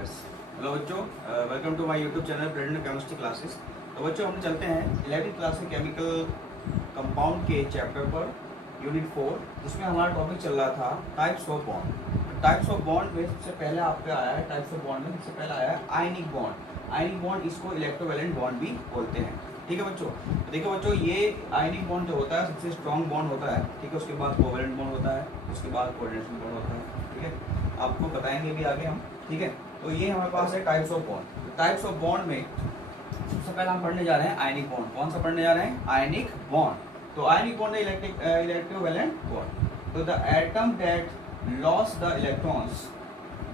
Yes hello बच्चों, welcome to my YouTube channel Prerna chemistry classes. तो बच्चों हम चलते हैं 11वीं क्लास के केमिकल कंपाउंड के चैप्टर पर यूनिट 4, जिसमें हमारा टॉपिक चल रहा था types of bond. Types of bond में सबसे पहले आपका आया है, टाइप्स ऑफ बॉन्ड में सबसे पहला आया है आयनिक बॉन्ड। आयनिक बॉन्ड इसको इलेक्ट्रोवैलेंट बॉन्ड भी बोलते हैं। ठीक है बच्चों, तो देखो बच्चों, ये आयनिक बॉन्ड जो होता है सबसे स्ट्रॉन्ग बॉन्ड होता है। ठीक है, उसके बाद कोवैलेंट बॉन्ड होता है, उसके बाद कोऑर्डिनेशन बॉन्ड होता है। ठीक है, आपको बताएंगे भी आगे हम। ठीक है, तो ये हमारे पास है types of bond. Types of bond में सबसे पहले हम पढ़ने जा रहे हैं आयनिक बॉन्ड। कौन सा पढ़ने जा रहे हैं? Ionic bond. तो आयनिक बॉन्ड है इलेक्ट्रोवैलेंट बॉन्ड। तो the atom that loss the electrons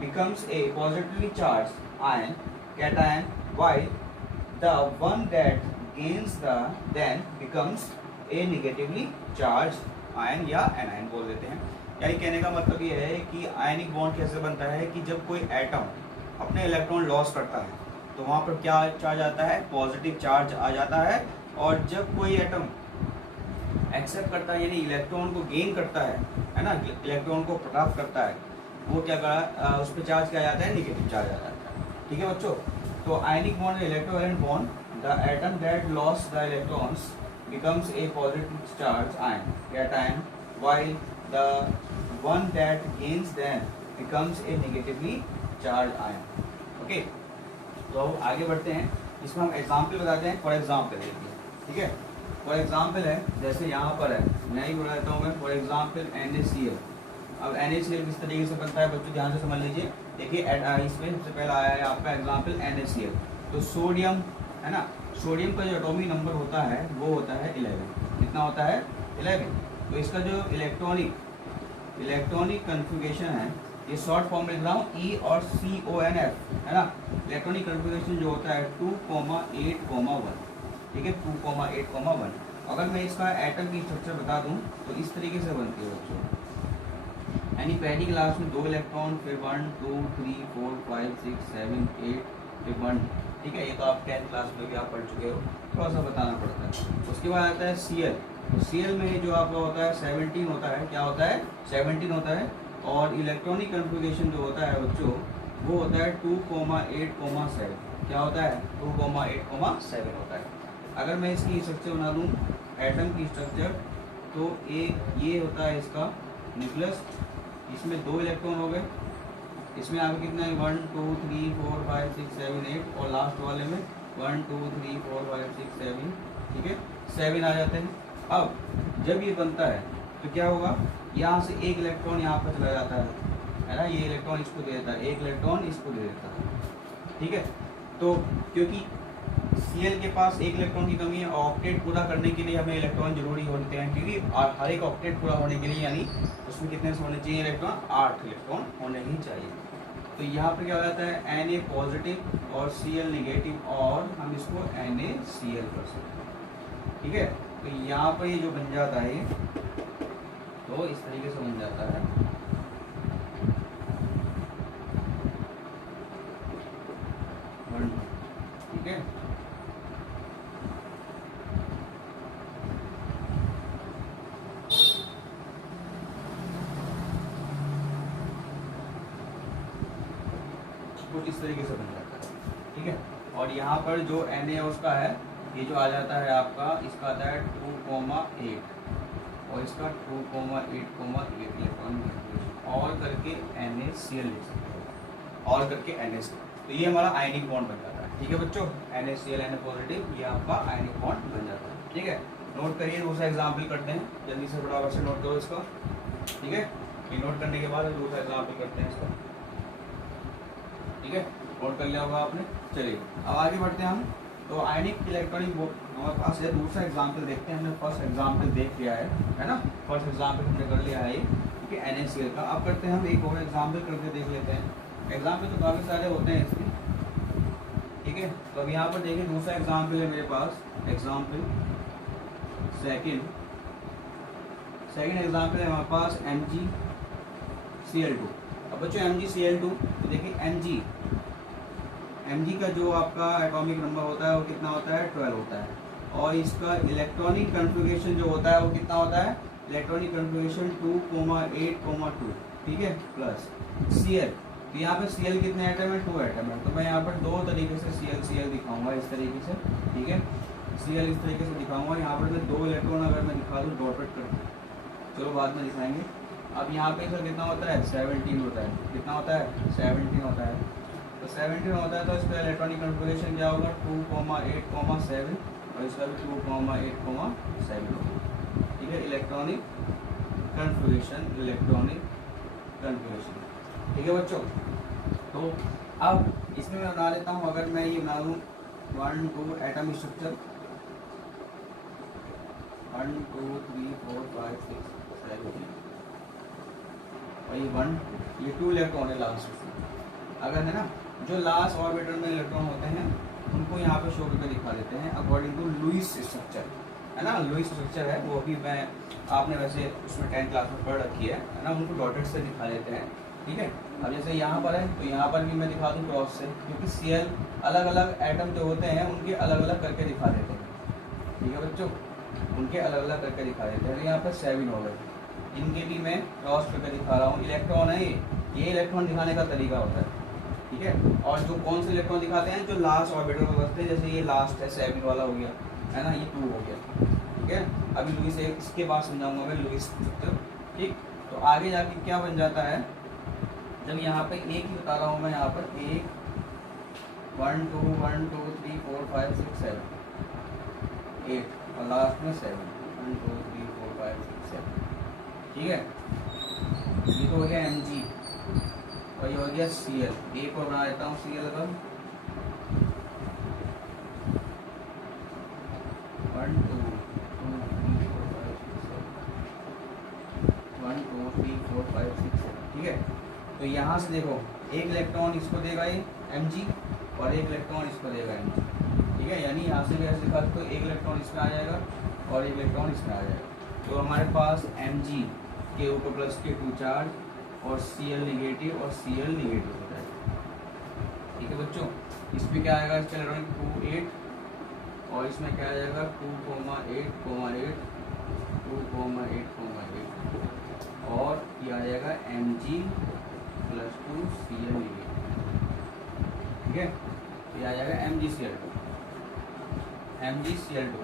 becomes a positively charged ion cation, while the one that gains the then becomes a negatively charged ion या anion बोल देते हैं। यानी कहने का मतलब ये है कि आयनिक बॉन्ड कैसे बनता है कि जब कोई एटम अपने इलेक्ट्रॉन लॉस करता है तो वहाँ पर क्या चार्ज आता है? पॉजिटिव चार्ज आ जाता है। और जब कोई एटम एक्सेप्ट करता है यानी इलेक्ट्रॉन को गेन करता है ना, इलेक्ट्रॉन को प्राप्त करता है, वो क्या करा उस पर चार्ज क्या जाता है? निगेटिव चार्ज आ जाता है। ठीक है बच्चों, तो ionic bond electrovalent bond, the atom that loss the electrons becomes a positive charge ion cation, while the one that gains them becomes a negatively charged ion। Okay, तो आगे बढ़ते हैं। इसमें हम एग्जाम्पल बताते हैं। फॉर एग्जाम्पल देखिए, ठीक है, फॉर एग्जाम्पल है जैसे यहाँ पर है, मैं ही बता देता हूँ मैं। For example NaCl। अब NaCl किस तरीके से बनता है बच्चों, ध्यान से समझ लीजिए। देखिए इसमें सबसे पहला आया है आपका एग्जाम्पल NaCl। तो सोडियम है ना, सोडियम का जो एटॉमिक नंबर होता है वो होता है 11। कितना होता है? 11। तो इसका जो इलेक्ट्रॉनिक कन्फिगरेशन है, ये शॉर्ट फॉर्म में लिख रहा हूँ E और CONF है ना। इलेक्ट्रॉनिक कन्फिगरेशन जो होता है 2,8,1। ठीक है, 2,8,1। अगर मैं इसका एटम की स्ट्रक्चर बता दूं तो इस तरीके से बनती है बच्चों। यानी पहली क्लास में 2 इलेक्ट्रॉन, फिर 1 2 3 4 5 6 7 8, फिर 1। ठीक है, ये तो आप 10th क्लास में भी आप पढ़ चुके हो, थोड़ा सा बताना पड़ता है। उसके बाद आता है Cl। तो Cl में जो आपका होता है 17 होता है। क्या होता है? 17 होता है। और इलेक्ट्रॉनिक कन्फिगरेशन जो होता है बच्चों वो होता है 2,8,7। क्या होता है? 2,8,7 होता है। अगर मैं इसकी स्ट्रक्चर बना दूँ, एटम की स्ट्रक्चर, तो ये होता है इसका न्यूक्लियस। इसमें 2 इलेक्ट्रॉन हो गए। इसमें आपको कितना है? 1 2 3 4 5 6 7 8, और लास्ट वाले में 1 2 3 4 5 6 7। ठीक है, 7 आ जाते हैं। अब जब ये बनता है तो क्या होगा? यहाँ से एक इलेक्ट्रॉन यहाँ पर चला जाता है ना, ये इलेक्ट्रॉन इसको दे देता है, एक इलेक्ट्रॉन इसको दे देता है। ठीक है, तो क्योंकि Cl के पास एक इलेक्ट्रॉन की कमी है, ऑक्टेट पूरा करने के लिए हमें इलेक्ट्रॉन जरूरी होते हैं, क्योंकि हर एक ऑक्टेट पूरा होने के लिए यानी उसमें कितने से होने चाहिए इलेक्ट्रॉन? 8 इलेक्ट्रॉन होने ही चाहिए। तो यहाँ पे क्या हो जाता है? Na पॉजिटिव और Cl नेगेटिव, और हम इसको NaCl कर सकते हैं। ठीक है, तो यहाँ पर ये जो बन जाता है तो इस तरीके से बन जाता है। ठीक है, कुछ इस तरीके से बन जाता है। ठीक है, और यहाँ पर जो Na उसका है, ये जो आ जाता है आपका, इसका आता है 2,8, और इसका 2,8,1 इलेक्ट्रॉन और करके NaCl लिख सकते हो, और करके NaCl। तो ये हमारा आयनिक बॉन्ड बन जाता है। ठीक है बच्चों, NaCl Na पॉजिटिव, ये आपका आयनिक बॉन्ड बन जाता है। ठीक है, नोट करिए। दूसरा एग्जाम्पल करते हैं, जल्दी से फटाफट से नोट करो इसका। ठीक है, ये नोट करने के बाद दूसरा एग्जाम्पल करते हैं इसका। ठीक है, नोट कर लिया होगा आपने। चलिए अब आगे बढ़ते हैं हम। तो आयनिक इलेक्ट्रॉनिक हमारे पास है। दूसरा एग्जाम्पल देखते हैं। हमने फर्स्ट एग्जाम्पल देख लिया है ना, फर्स्ट एग्जाम्पल हमने कर लिया है, ठीक है, NaCl का। अब करते हैं हम एक और एग्जाम्पल करके देख लेते हैं। एग्जाम्पल तो काफ़ी सारे होते हैं इसके। ठीक है, तो अब यहाँ पर देखिए दूसरा एग्जाम्पल है मेरे पास, एग्जाम्पल सेकेंड एग्जाम्पल है हमारे पास MgCl2। अब बच्चों MgCl2, तो देखिए Mg का जो आपका एटॉमिक नंबर होता है वो कितना होता है? 12 होता है। और इसका इलेक्ट्रॉनिक कन्फिगरेशन जो होता है वो कितना होता है? Electronic configuration 2,8,2। ठीक है, प्लस Cl तो यहाँ पे Cl कितने एटम है, 2 एटम है। तो मैं यहाँ पर 2 तरीके से Cl दिखाऊंगा इस तरीके से, ठीक है। Cl इस तरीके से दिखाऊंगा। यहाँ पर मैं 2 इलेक्ट्रॉन अगर मैं दिखा दूँ डॉटेड कर, चलो बाद में दिखाएंगे। अब यहाँ पे सर कितना होता है, 17 होता है। कितना होता है, 17 होता है। तो 17 होता है तो इसका इलेक्ट्रॉनिक कन्फिगरेशन क्या होगा, 2,8,7 और इसका भी 2,8,7 होगा, ठीक है। इलेक्ट्रॉनिक कन्फिगरेशन, ठीक है बच्चों। तो अब इसमें मैं बना लेता हूँ, अगर मैं ये बना लूँ 1 2 एटम स्ट्रक्चर, 1 2 3 4 5 6 7 और ये 2 इलेक्ट्रॉन है लास्ट में। अगर है ना, जो लास्ट ऑर्बिटल में इलेक्ट्रॉन होते हैं उनको यहाँ पे शो करके दिखा देते हैं अकॉर्डिंग टू लुईस स्ट्रक्चर, है ना। लुईस स्ट्रक्चर है वो भी मैं आपने वैसे उसमें 10th क्लास में पढ़ रखी है ना। उनको डॉटेड से दिखा देते हैं, ठीक है। अब जैसे यहाँ पर है तो यहाँ पर भी मैं दिखा दूँ क्रॉस से, क्योंकि Cl अलग अलग एटम जो होते हैं उनके अलग अलग करके दिखा देते हैं, ठीक है बच्चों। उनके अलग अलग करके दिखा देते हैं। यहाँ पर 7 हो गए, इनके भी मैं क्रॉस करके दिखा रहा हूँ। इलेक्ट्रॉन है ये इलेक्ट्रॉन दिखाने का तरीका होता है, ठीक है। और जो कौन से इलेक्ट्रॉन दिखाते हैं, जो लास्ट ऑर्बिटल में बसते हैं, जैसे ये लास्ट है 7 वाला हो गया, है ना, ये 2 हो गया, ठीक है। अभी लुईस इसके बाद समझाऊंगा मैं लुईस स्ट्रक्चर, ठीक। तो आगे जाके क्या बन जाता है, जब यहाँ पे एक ही बता रहा हूँ मैं, यहाँ पर 1 1 2 1 2 3 4 5 6 7 8 और लास्ट में 7 1 2 3 4 5 6 7, ठीक है। ये तो हो गया Mg और ये हो गया Cl। एक और बना देता हूँ Cl का, 1 2 3 4 5 6 7 1 2 3 4 5 6 7, ठीक है। तो यहाँ से देखो एक इलेक्ट्रॉन इसको देगा ये Mg और एक इलेक्ट्रॉन इसको देगा Mg, ठीक है। यानी यहाँ से भी ऐसे लिखा तो एक इलेक्ट्रॉन इसमें आ जाएगा और एक इलेक्ट्रॉन इसमें आ जाएगा। तो हमारे पास Mg के ऊपर प्लस के 2 चार्ज और Cl नेगेटिव और Cl नेगेटिव हो जाएगा, ठीक है बच्चों। इसमें क्या आएगा, इसका इलेक्ट्रॉन 2 8 और इसमें क्या आ जाएगा 2,8,8 2,8,8 और ये आ जाएगा Mg प्लस 2 Cl नेगेटिव, ठीक है। ये आ जाएगा MgCl2,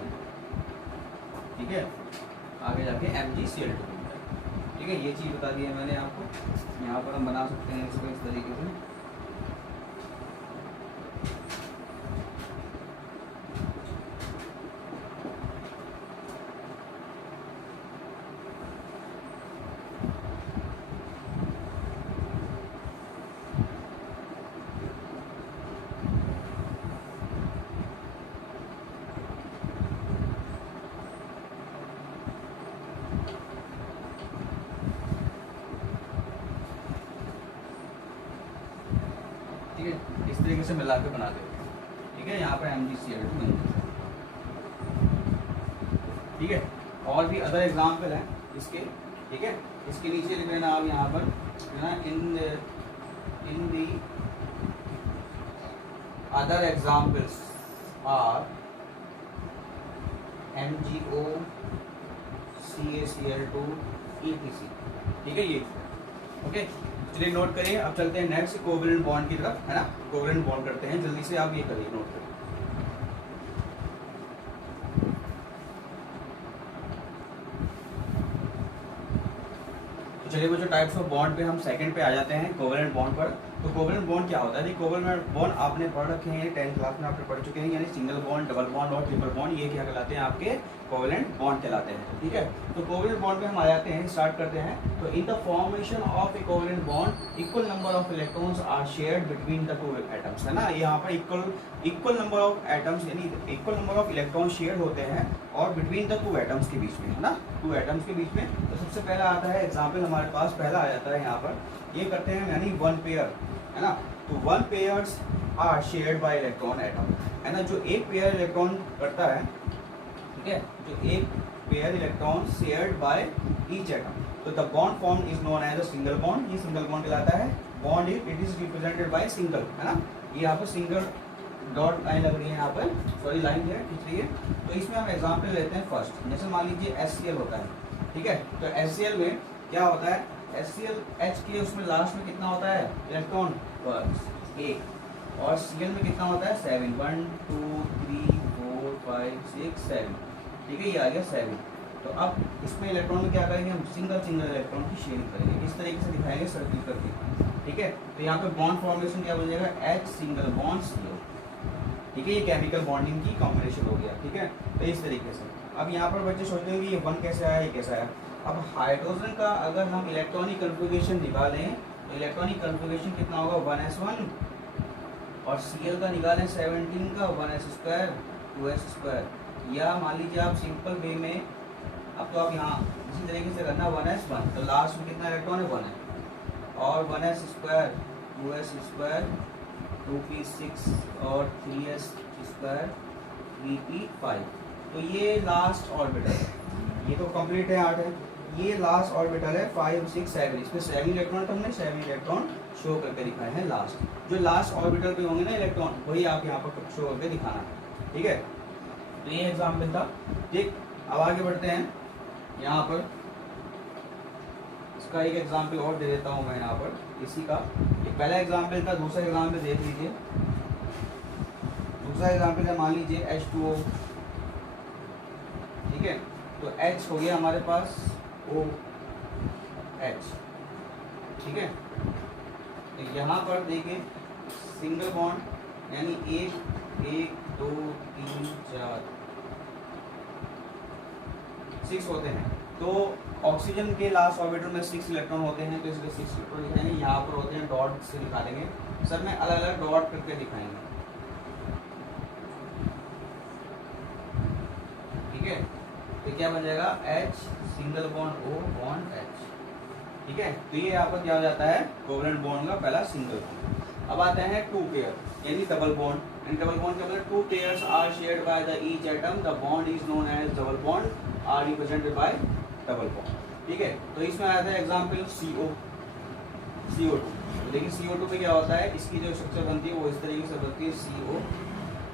ठीक है। आगे जाके MgCl2, ठीक है। ये चीज़ बता दी है मैंने आपको। यहाँ पर हम बना सकते हैं इसको इस तरीके से, ठीक है। इस तरीके से मिला के बना देते हैं, ठीक है। यहाँ पर MgCl2 बन जाता है, ठीक है। और भी अदर एग्जाम्पल हैं इसके, ठीक है। इसके नीचे लिख लेना आप यहाँ पर, है ना, in the other examples are MgO CaCl2 ETC, ठीक है। ये ओके, चलिए नोट करिए। अब चलते हैं नेक्स्ट कोवेलेंट बॉन्ड की तरफ, है ना। कोवेलेंट बॉन्ड करते हैं, जल्दी से आप ये करिए, नोट करिए। तो चलिए वो जो टाइप्स ऑफ बॉन्ड पे हम सेकंड पे आ जाते हैं, कोवेलेंट बॉन्ड पर। तो कोवेलेंट बॉन्ड क्या होता है जी, कोवेलेंट बॉन्ड आपने पढ़ रखे हैं 10th क्लास में, आपने पढ़ चुके हैं, यानी सिंगल बॉन्ड, डबल बॉन्ड और ट्रिपल बॉन्ड, ये क्या कहलाते हैं, आपके कोवेलेंट बॉन्ड कहलाते हैं, ठीक है। तो कोवेलेंट बॉन्ड पे हम आ जाते हैं, स्टार्ट करते हैं। तो in the formation of a covalent bond equal number of electrons are shared between the 2 atoms, है ना। यहाँ पर इक्वल नंबर ऑफ एटम्स यानी equal number of electron share होते हैं और बिटवीन द 2 एटम्स के बीच में, है ना, 2 एटम्स के बीच में। तो सबसे पहला आता है एग्जाम्पल, हमारे पास पहला आ जाता है यहाँ पर, ये करते हैं यानी 1 पेयर, है ना। तो 1 pairs are shared by electron atom, है ना। जो एक पेयर इलेक्ट्रॉन करता है, ठीक है, जो एक pair electron shared by each atom, तो the bond form is known as a single bond, ये सिंगल बॉन्ड कहलाता है। Bond it is represented by single, है ना। ये यहाँ पर सिंगल डॉट लाइन लग रही है, यहाँ पर सॉरी लाइन है, खींच रही है। तो इसमें हम एग्जाम्पल लेते हैं फर्स्ट, जैसे मान लीजिए HCl होता है, ठीक है। तो HCl में क्या होता है, HCl के उसमें लास्ट में कितना होता है इलेक्ट्रॉन? बस एक। और Cl में कितना होता है? 7। 1 2 3 4 5 6 7। ठीक है, ये आ गया 7। तो अब इसमें इलेक्ट्रॉन में क्या करेंगे हम? सिंगल इलेक्ट्रॉन की शेयरिंग करेंगे, इस तरीके से दिखाएंगे सर्किल करके। ठीक है, तो यहाँ पे बॉन्ड फॉर्मेशन क्या बन जाएगा? H single bond Cl। ठीक है, ये केमिकल बॉन्डिंग की कॉम्बिनेशन हो गया। ठीक है, तो इस तरीके से। अब यहाँ पर बच्चे सोचते हैं कि ये 1 कैसे आया, ये कैसे आया। अब हाइड्रोजन का अगर हम इलेक्ट्रॉनिक कन्फिग्रेशन निकालें तो इलेक्ट्रॉनिक कन्फिग्रेशन कितना होगा? 1s1। और Cl का निकालें 17 का 1s² 2s²। या मान लीजिए आप सिंपल वे में, अब तो आप यहाँ इसी तरीके से करना 1s1, तो लास्ट में कितना इलेक्ट्रॉन है? 1 है। और 1s² 2s², 2p6 और 3s² 3p5। तो ये लास्ट ऑर्बिटल है, ये तो कंप्लीट है 8 है। ये लास्ट ऑर्बिटल है 5 6 7। इसमें 7 इलेक्ट्रॉन, तो हमने 7 इलेक्ट्रॉन शो करके दिखाए हैं लास्ट। जो लास्ट ऑर्बिटल पे होंगे ना इलेक्ट्रॉन, वही आप यहाँ पर शो करके दिखाना है। ठीक है, तो ये एग्जाम्पल था। ठीक, अब आगे बढ़ते हैं। यहाँ पर इसका एक एग्जाम्पल और दे देता हूँ मैं यहाँ पर इसी का। ये पहला एग्जाम्पल था, दूसरा एग्जाम्पल देख लीजिए। दूसरा एग्जाम्पल है, मान लीजिए H2O। ठीक है, तो H हो गया हमारे पास OH। ठीक है, तो यहाँ पर देखिए सिंगल बॉन्ड यानी 1 1 2 3 4 6 होते हैं। तो ऑक्सीजन के लास्ट ऑर्बिटल में 6 इलेक्ट्रॉन होते हैं, तो इसलिए 6 इलेक्ट्रॉन दिखाएंगे। यहाँ पर होते हैं डॉट से दिखा देंगे, सब में अलग अलग डॉट करके दिखाएंगे। ठीक है, तो क्या बन जाएगा? H single bond O bond H। ठीक है, तो ये यहाँ पर क्या हो जाता है? कोवलेंट बॉन्ड का पहला सिंगल बॉन्ड। अब आते हैं 2 पेयर यानी double bond. And double bond का मतलब 2 pairs are shared by the each atom, the bond is known as double bond, are represented by double bond. ठीक है, तो इसमें आता है एग्जांपल CO2। तो देखिए CO2 पे क्या होता है, इसकी जो स्ट्रक्चर बनती है वो इस तरीके से बनती है, CO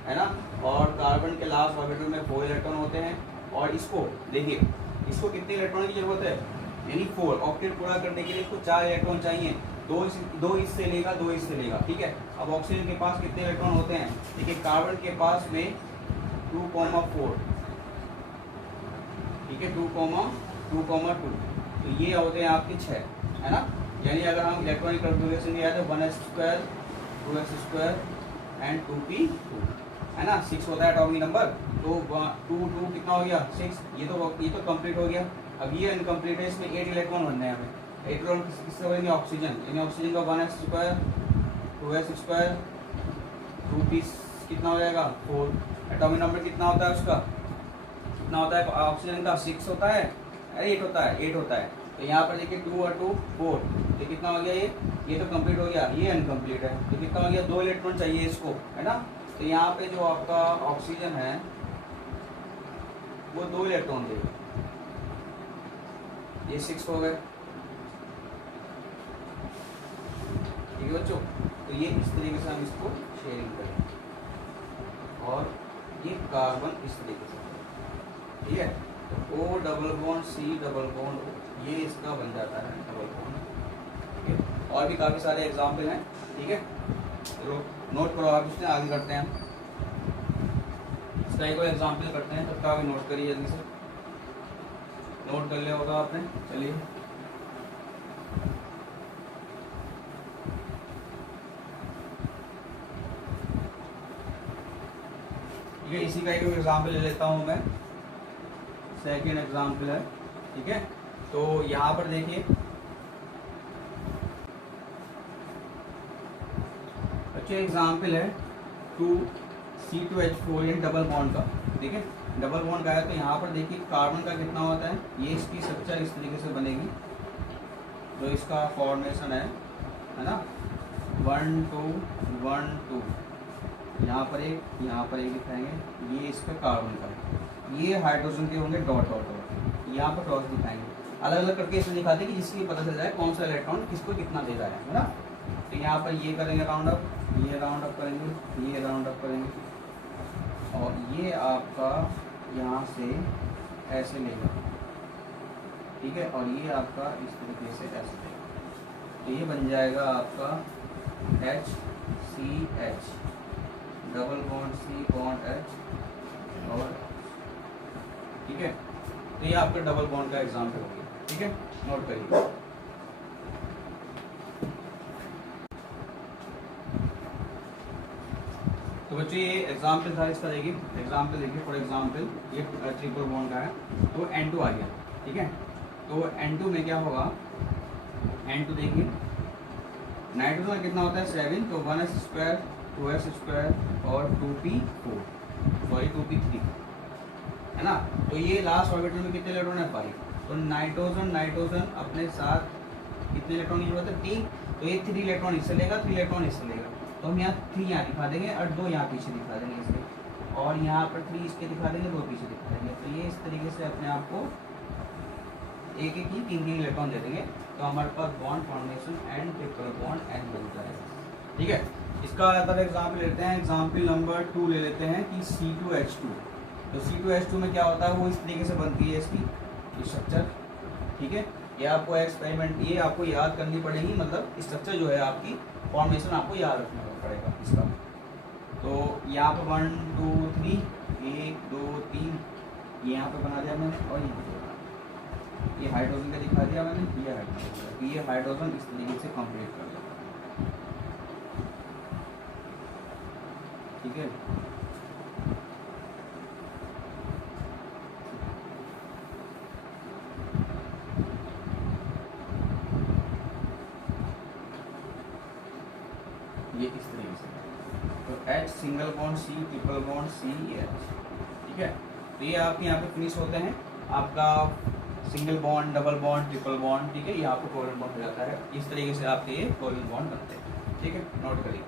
है ना। और कार्बन के लास्ट ऑर्बिटल में 4 इलेक्ट्रॉन होते हैं। और इसको देखिए, इसको कितने इलेक्ट्रॉन की जरूरत है? यानी 4 ऑक्टेट पूरा करने के लिए इसको 4 इलेक्ट्रॉन चाहिए। दो इससे लेगा, 2 इससे लेगा। ठीक है, अब ऑक्सीजन के पास कितने इलेक्ट्रॉन होते हैं? देखिए कार्बन के पास में 2,4। ठीक है, 2,2 तो ये होते हैं आपके 6, है ना। यानी अगर हम इलेक्ट्रॉनिक कन्फिग्रेशन दिया तो 1s² 2s² एंड 2p2, है ना। 6 होता है एटॉमिक नंबर, तो 2 कितना हो गया? 6। ये तो कंप्लीट हो गया। अब ये इनकम्प्लीट है, इसमें 8 इलेक्ट्रॉन बनने हैं हमें। 8 इलेक्ट्रॉन किससे बनेंगे? ऑक्सीजन, यानी ऑक्सीजन का 1s² 2s² 2p कितना हो जाएगा? 4। एटॉमिक नंबर कितना होता है उसका? कितना होता है ऑक्सीजन का? 6 होता है, अरे 8 होता है, 8 होता है। तो यहाँ पर देखिए 2 और 2 4, तो कितना हो गया? ये तो कंप्लीट हो गया, ये अनकम्प्लीट है, तो कितना हो गया? 2 इलेक्ट्रॉन चाहिए इसको, है ना। तो यहाँ पे जो आपका ऑक्सीजन है वो 2 इलेक्ट्रॉन देगा, ये 6 हो गए। ठीक है बच्चों, तो ये इस तरीके से हम इसको शेयरिंग करें। और ये कार्बन इस तरीके से, ठीक है। तो O double bond C double bond O, ये इसका बन जाता है डबल बॉन्ड। ठीक है, और भी काफ़ी सारे एग्जाम्पल हैं। ठीक है, चलो नोट करो आप, इसमें आगे करते हैं। इसका एक और एग्जाम्पल करते हैं, तब का भी नोट करिए, जल्दी से नोट कर लिया होगा आपने। चलिए ठीक है, इसी का एक एग्जाम्पल ले लेता हूँ मैं। सेकेंड एग्जाम्पल है। ठीक है, तो यहाँ पर देखिए अच्छा एग्जाम्पल है 2C2H4 यानी डबल बॉन्ड का। ठीक है, डबल बॉन्ड का है, तो यहाँ पर देखिए कार्बन का कितना होता है? ये इसकी स्ट्रक्चर इस तरीके से बनेगी, जो इसका फॉर्मेशन है ना। 1 2 1 2, यहाँ पर एक दिखाएंगे, ये इसका कार्बन का है। ये हाइड्रोजन के होंगे डॉट डॉट डॉट, यहाँ पर क्रॉस दिखाएंगे, अलग अलग करके इसमें दिखाते हैं कि जिसकी पता चल जाए कौन सा इलेक्ट्रॉन किसको कितना दे रहा है ना। तो यहाँ पर ये करेंगे राउंड अप, ये राउंड अप करेंगे, ये राउंड अप करेंगे, और ये आपका यहाँ से ऐसे लेगा। ठीक है, और ये आपका इस तरीके से ऐसे लेगा। तो ये बन जाएगा आपका HCH, double bond C bond H और ठीक है। तो ये आपका डबल बॉन्ड का एग्जाम्पल हो गया, ठीक है, नोट करिए। तो बच्चों ये एग्जाम्पल था इसका, देखिए एग्जाम्पल देखिए, फॉर एग्जाम्पल ये ट्रिपल बॉन्ड का है, तो N2 आ गया, ठीक है। तो N2 में क्या होगा, N2 देखिए नाइट्रोजन में कितना होता है 7, तो 1s² 2s² और 2p4, सॉरी 2p3 है ना। तो ये लास्ट ऑर्बिटल में कितने इलेक्ट्रॉन है 5, तो नाइट्रोजन अपने साथ कितने इलेक्ट्रॉन की जरूरत है 3, तो ये 3 इलेक्ट्रॉन इससे लेगा, 3 इलेक्ट्रॉन इससे लेगा, तो हम यहाँ 3 यहाँ दिखा देंगे और 2 यहाँ पीछे दिखा देंगे इसके, और यहाँ पर 3 इसके दिखा देंगे, 2 पीछे दिखा देंगे। तो ये इस तरीके से अपने आप को एक एक ही 3 इलेक्ट्रॉन दे देंगे, तो हमारे पास bond formation and triple bond and बनता है, ठीक है। इसका अगर एग्जाम्पल लेते हैं, एग्जाम्पल नंबर 2 ले लेते हैं कि C2H2। तो C2H2 में क्या होता है, वो इस तरीके से बनती है इसकी स्ट्रक्चर, ठीक है। ये आपको एक्सपेरिमेंट, ये आपको याद करनी पड़ेगी, मतलब स्ट्रक्चर जो है आपकी फॉर्मेशन आपको याद रखना पड़ेगा इसका। तो यहाँ पर 1 2 3 1 2 3 ये यहाँ पे बना दिया मैंने, और ये हाइड्रोजन का दिखा दिया मैंने, ये हाइड्रोजन इस तरीके से कंप्लीट कर दिया, ठीक है। ये इस तरीके से, तो H single bond C triple bond C H, ठीक है। तो ये आप यहाँ पे फिनिश होते हैं, आपका single bond double bond triple bond, ठीक है। ये आपको कोवलेंट बॉन्ड हो जाता है, इस तरीके से आपके ये कोवलेंट बॉन्ड बनते हैं, ठीक है, नोट करिए।